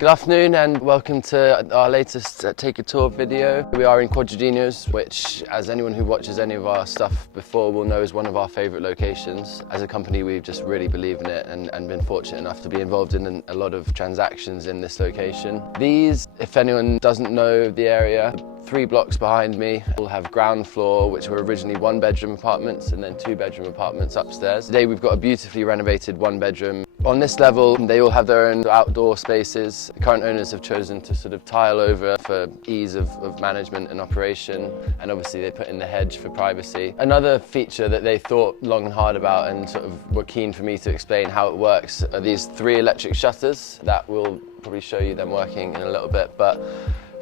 Good afternoon and welcome to our latest Take a Tour video. We are in Quadradinhos, which, as anyone who watches any of our stuff before will know, is one of our favourite locations. As a company, we just really believe in it and been fortunate enough to be involved in a lot of transactions in this location. These, if anyone doesn't know the area, 3 blocks behind me will have ground floor, which were originally 1-bedroom apartments and then 2-bedroom apartments upstairs. Today we've got a beautifully renovated 1-bedroom. On this level, they all have their own outdoor spaces. The current owners have chosen to sort of tile over for ease of management and operation, and obviously they put in the hedge for privacy. Another feature that they thought long and hard about and sort of were keen for me to explain how it works are these 3 electric shutters. That will probably show you them working in a little bit, but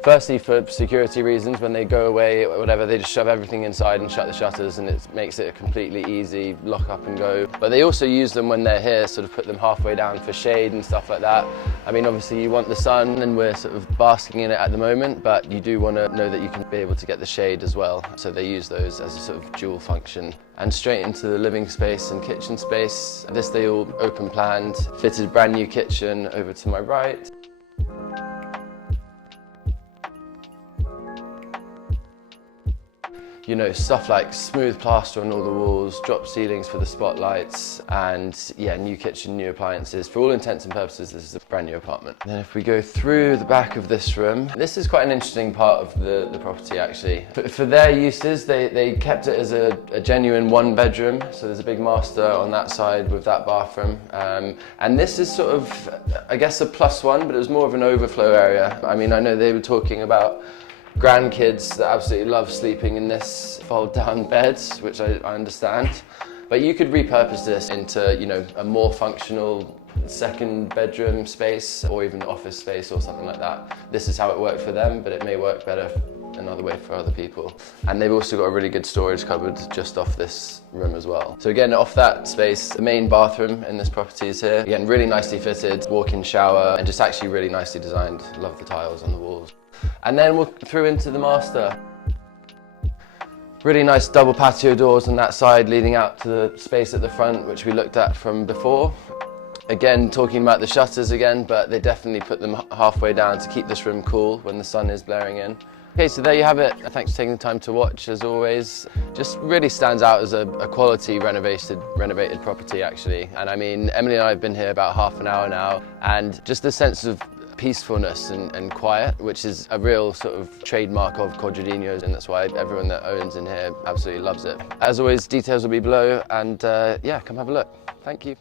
firstly, for security reasons, when they go away or whatever, they just shove everything inside and shut the shutters, and it makes it a completely easy lock up and go. But they also use them when they're here, sort of put them halfway down for shade and stuff like that. I mean, obviously you want the sun and we're sort of basking in it at the moment, but you do want to know that you can be able to get the shade as well. So they use those as a sort of dual function. And straight into the living space and kitchen space. This they all open planned, fitted brand new kitchen over to my right. You know, stuff like smooth plaster on all the walls, drop ceilings for the spotlights, and yeah, new kitchen, new appliances. For all intents and purposes, this is a brand new apartment. And then if we go through the back of this room, this is quite an interesting part of the property actually. For their uses, they kept it as a genuine 1-bedroom, so there's a big master on that side with that bathroom. And this is sort of, I guess, a +1, but it was more of an overflow area. I mean, I know they were talking about grandkids that absolutely love sleeping in this fold-down beds, which I understand. But you could repurpose this into, you know, a more functional 2nd bedroom space or even office space or something like that. This is how it worked for them, but it may work better another way for other people. And they've also got a really good storage cupboard just off this room as well. So again, off that space, the main bathroom in this property is here. Again, really nicely fitted, walk-in shower, and just actually really nicely designed. Love the tiles on the walls. And then we're through into the master. Really nice double patio doors on that side leading out to the space at the front, which we looked at from before. Again, talking about the shutters again, but they definitely put them halfway down to keep this room cool when the sun is blaring in. Okay, so there you have it. Thanks for taking the time to watch, as always. Just really stands out as a quality renovated property, actually. And I mean, Emily and I have been here about half an hour now, and just the sense of peacefulness and quiet, which is a real sort of trademark of Quadradinhos, and that's why everyone that owns in here absolutely loves it. As always, details will be below, and yeah, come have a look. Thank you.